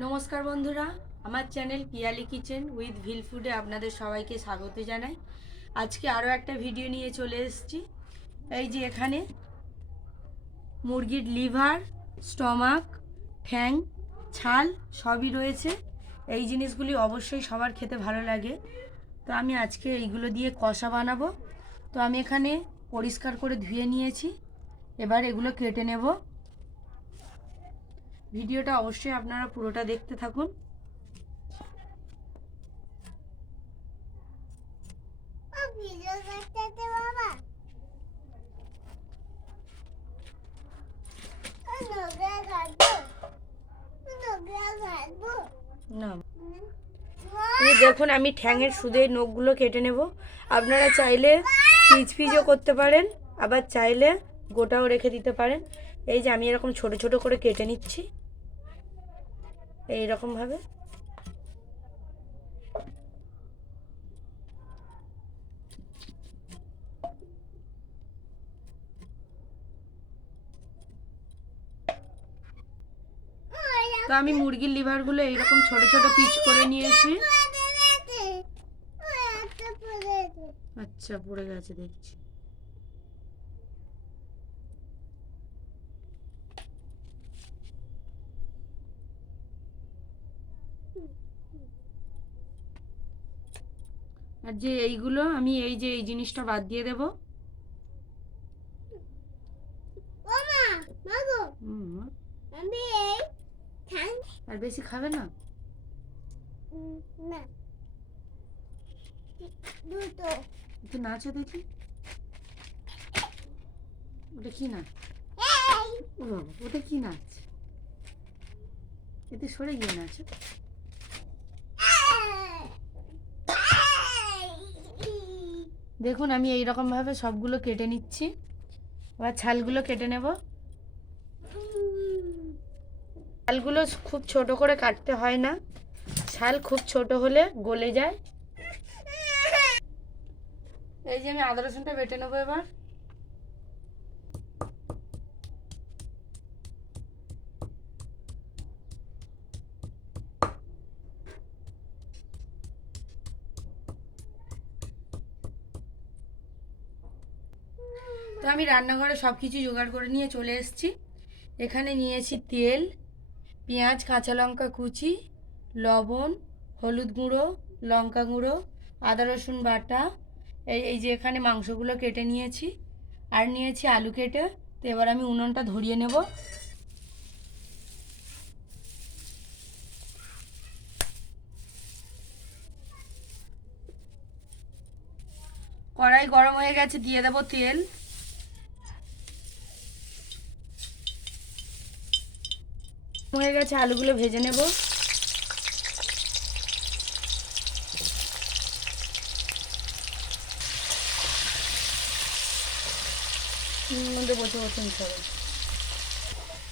নমস্কার বন্ধুরা, আমার চ্যানেল পিয়ালি কিচেন উইথ ভিল ফুডে আপনাদের সবাইকে স্বাগত জানাই। আজকে আরও একটা ভিডিও নিয়ে চলে এসেছি। এই যে এখানে মুরগির লিভার, স্টমাক, ঠ্যাং, ছাল সবই রয়েছে। এই জিনিসগুলি অবশ্যই সবার খেতে ভালো লাগে। তো আমি আজকে এইগুলো দিয়ে কষা বানাবো। তো আমি এখানে পরিষ্কার করে ধুয়ে নিয়েছি। এবার এগুলো কেটে নেব। ভিডিওটা অবশ্যই আপনারা পুরোটা দেখতে থাকুন। না, এই দেখুন আমি ঠ্যাঙের সুদের নখগুলো কেটে নেব। আপনারা চাইলে পিচ পিচও করতে পারেন, আবার চাইলে গোটাও রেখে দিতে পারেন। এই যে আমি এরকম ছোট ছোট করে কেটে নিচ্ছি এইরকমভাবে। তো আমি মুরগির লিভারগুলো এইরকম ছোট ছোট পিচ করে নিয়েছি। আচ্ছা, পড়ে গেছে দেখছি। আর যে এইগুলো আমি এই যে এই জিনিসটা বাদ দিয়ে দেব। আর বেশি খাবে না? একটু নাচো দেখি। ওটা কি নাচ? ও বাবা, ওটা কি নাচ? এতে সরে গিয়ে নাচো। দেখুন আমি এইরকমভাবে সবগুলো কেটে নিচ্ছি। আবার ছালগুলো কেটে নেব। ছালগুলো খুব ছোট করে কাটতে হয় না, ছাল খুব ছোট হলে গলে যায়। এই যে আমি আদা রসুনটা বেটে নেবো এবার। তো আমি রান্নাঘরে সব কিছু জোগাড় করে নিয়ে চলে এসেছি। এখানে নিয়েছি তেল, পেঁয়াজ, কাঁচা লঙ্কা কুচি, লবণ, হলুদ গুঁড়ো, লঙ্কা গুঁড়ো, আদা রসুন বাটা। এই যে এখানে মাংসগুলো কেটে নিয়েছি, আর নিয়েছি আলু কেটে। তো এবার আমি উনুনটা ধরিয়ে নেব। কড়াই গরম হয়ে গেছে, দিয়ে দেব তেল। হয়ে গেছে, আলুগুলো ভেজে নেব। মধ্যে বসে বসে নিতে হবে।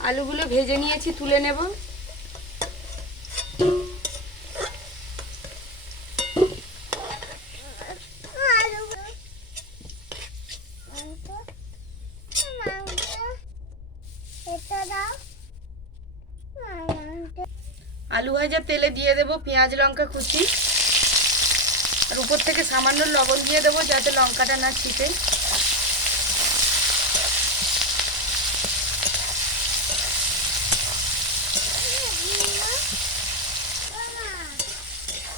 আলুগুলো ভেজে নিয়েছি, তুলে নেব। আলু ভাজা তেলে দিয়ে দেব পেঁয়াজ লঙ্কা কুচি, আর উপর থেকে সামান্য লবণ দিয়ে দেবো যাতে লঙ্কাটা না ছিটে।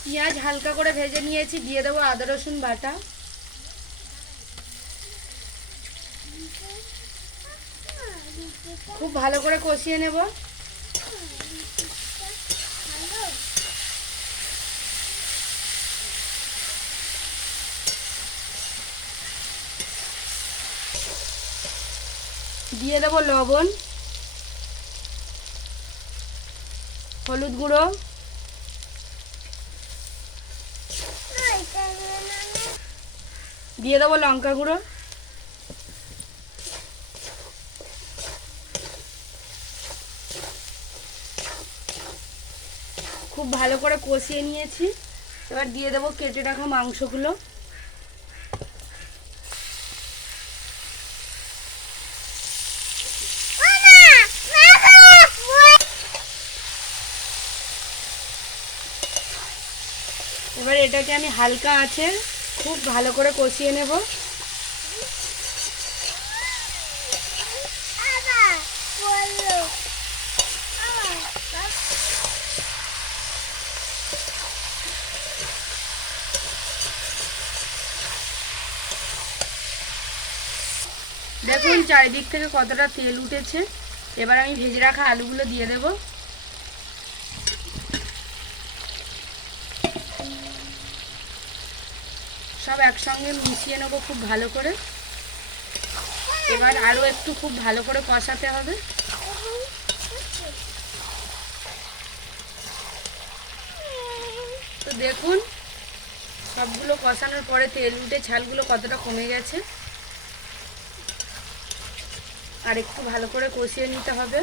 পেঁয়াজ হালকা করে ভেজে নিয়েছি, দিয়ে দেবো আদা রসুন বাটা। খুব ভালো করে কষিয়ে নেব। দিয়ে দেবো লবণ, হলুদ গুঁড়ো, দিয়ে দেবো লঙ্কা গুঁড়ো। খুব ভালো করে কষিয়ে নিয়েছি। এবার দিয়ে দেবো কেটে রাখা মাংসগুলো। এবার এটাকে আমি হালকা আঁচে খুব ভালো করে কষিয়ে নেব। দেখুন চারিদিক থেকে কতটা তেল উঠেছে। এবার আমি ভেজে রাখা আলুগুলো দিয়ে দেব। সব একসঙ্গে মিশিয়ে নেবো খুব ভালো করে। এবার আরও একটু খুব ভালো করে কষাতে হবে। তো দেখুন সবগুলো কষানোর পরে তেল উঠে ছালগুলো কতটা কমে গেছে। আর একটু ভালো করে কষিয়ে নিতে হবে।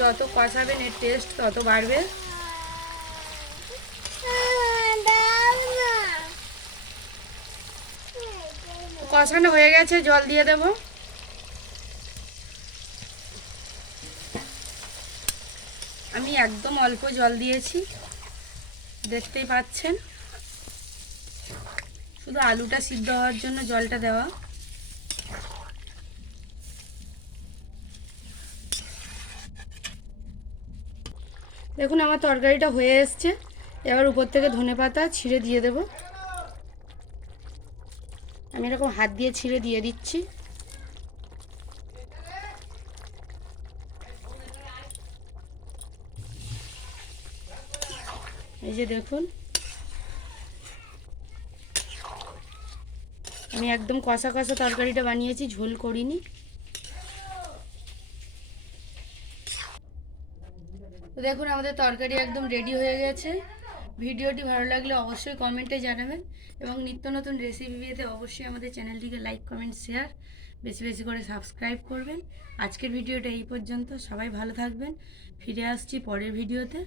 যত কষাবেন এর টেস্ট তত বাড়বে। কষানো হয়ে গেছে, জল দিয়ে দেব। আমি একদম অল্প জল দিয়েছি, দেখতেই পাচ্ছেন। শুধু আলুটা সিদ্ধ হওয়ার জন্য জলটা দেওয়া। দেখুন আমার তরকারিটা হয়ে এসছে। এবার উপর থেকে ধনেপাতা ছিঁড়ে দিয়ে দেব। আমি এরকম হাত দিয়ে ছিঁড়ে দিয়ে দিচ্ছি। এই যে দেখুন আমি একদম কষা কষা তরকারিটা বানিয়েছি, ঝোল করিনি। তো দেখুন আমাদের তরকারি একদম রেডি হয়ে গেছে। ভিডিওটি ভালো লাগলে অবশ্যই কমেন্টে জানাবেন এবং নিত্য নতুন রেসিপি পেতে অবশ্যই আমাদের চ্যানেলটিকে লাইক, কমেন্ট, শেয়ার বেশি বেশি করে সাবস্ক্রাইব করবেন। আজকের ভিডিওটা এই পর্যন্ত। সবাই ভালো থাকবেন। ফিরে আসছি পরের ভিডিওতে।